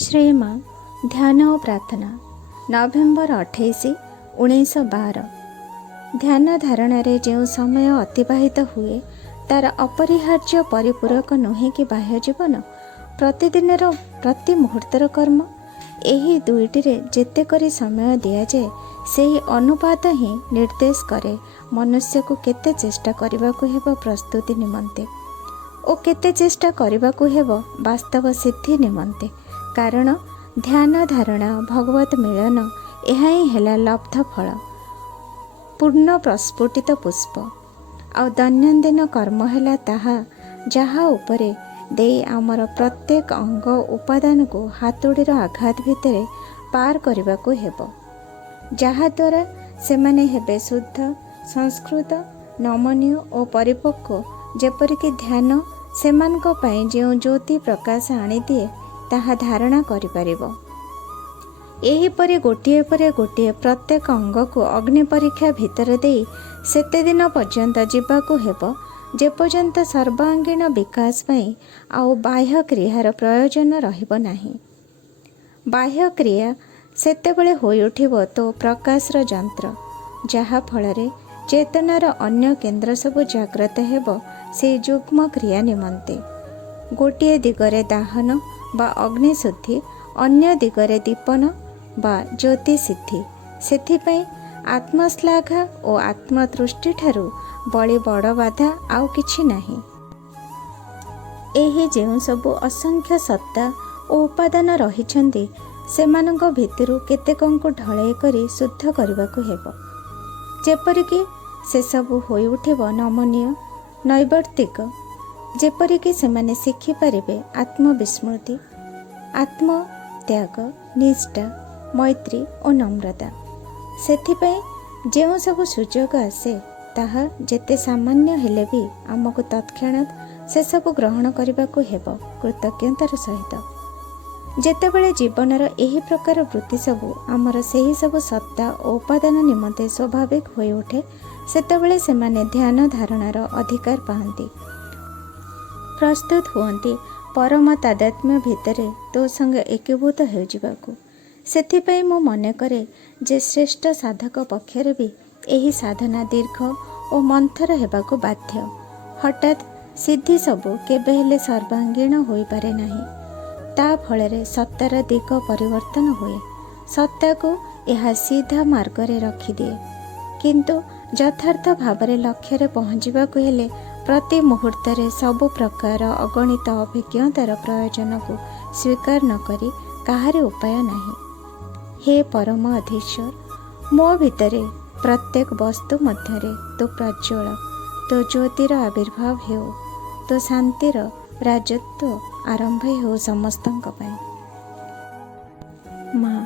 श्रीमा ध्यान और प्रार्थना नवेम्बर 28, 1912। ध्यान धारण जो समय अतिबाहित हुए तार अपरिहार्य परिपूरक नुहे कि बाह्य जीवन प्रतिदिन प्रति मुहूर्तर कर्म यही दुईटी जेते करी समय दि जाए से ही अनुपात ही निर्देश करे मनुष्य को केते चेष्टा करने को हेब प्रस्तुति निमंते और केते चेष्टा करने को हेब वास्तव सिद्धि निमंते। कारण ध्यान धारणा भगवत मिलन यह ही है लब्ध फल पूर्ण प्रस्फुटित पुष्प आ दैनंदिन कर्म है ताहा जहा उपरे दे आमर प्रत्येक अंग उपादान को हातुड़ीर आघात भितर पार करने को हेब जहाद्वारा से माने हेबे शुद्ध संस्कृत नमनीय और परिपक्व जेपरिक ध्यान सेमानक पई जो ज्योति प्रकाश आनी दिए ताहा धारणा करिपारिबो। एहीपरि गोटिए पर गोटिए प्रत्येक अंग को अग्नि परीक्षा भितर देई सेते दिन पर्यंत जीवाकू हेबो जेपर्यंत सर्वांगीण विकास पई आउ बाह्य क्रियार प्रयोजन रहिबो नाही। बाह्य क्रिया सेतेबेले होई उठिबो तो प्रकाशर जंत्र जहा फलरे चेतनार अन्य केन्द्र सबु जाग्रत हेबो से युग्म क्रिया निमंते गोटिए दिगरे दाहन बा अग्निशुद्धि अन्य दिगरे दीपन बा ज्योति सिद्धि सेथिपई आत्मश्लाघा और आत्मतृष्टि ठारू बड़ी बड़ बाधा आउ किछि नाही। एही जेउ सबु असंख्य सत्ता और उपादान रहिछन्ति सेमानंक भितरु केतेकंकु ढळेई करी शुद्ध करबाकू हेबो जेपरिकि से सबु होई उठिबो नमनीय नैवर्तिक जेपरिकि सेमाने शिखि पारिबे आत्मविस्मृति आत्मत्याग निष्ठा मैत्री और नम्रता। सेथिपई जेउ सबु सुजोग आसे ताहा जेते सामान्य हेले भी आमको तत्क्षणात् से सबु ग्रहण करबाकू हेबो कृतज्ञतार सहित। जेतेबेले जीवनर एही प्रकार वृत्ति सबु आमर सेही सबु सत्ता और उपादान निमंते स्वाभाविक होई उठे सेतेबेले सेमाने ध्यान धारणार अधिकार पाहंती प्रस्तुत हुअन्ति परम तादात्म्य भितरे तो संग एकीभूत हो जिबाकू। सेथिपई मो मने करे जे श्रेष्ठ साधक पक्षरे भी एही साधना दीर्घ और मंथर हेबाकू बाध्य। हठात सिद्धि सबु केबे हेले सर्वांगीण होई पारे नाही ता फलरे सत्तार दिग परिवर्तन हुए सत्ता को यह सीधा मार्ग रे रखी दिए किंतु यथार्थ भावरे लक्ष्य पहुँचवाकू हेले प्रति मुहूर्त सबु प्रकार अगणित अभिज्ञतार प्रयोजन को स्वीकार न करी काहारे उपाय नहीं। हे परम अधीश्वर मो भितरे प्रत्येक वस्तु मध्यरे तो प्रज्वल तो ज्योतिर आविर्भाव हो तो शांतिर राजत्व आरंभ हो समस्तंक पाई। माँ।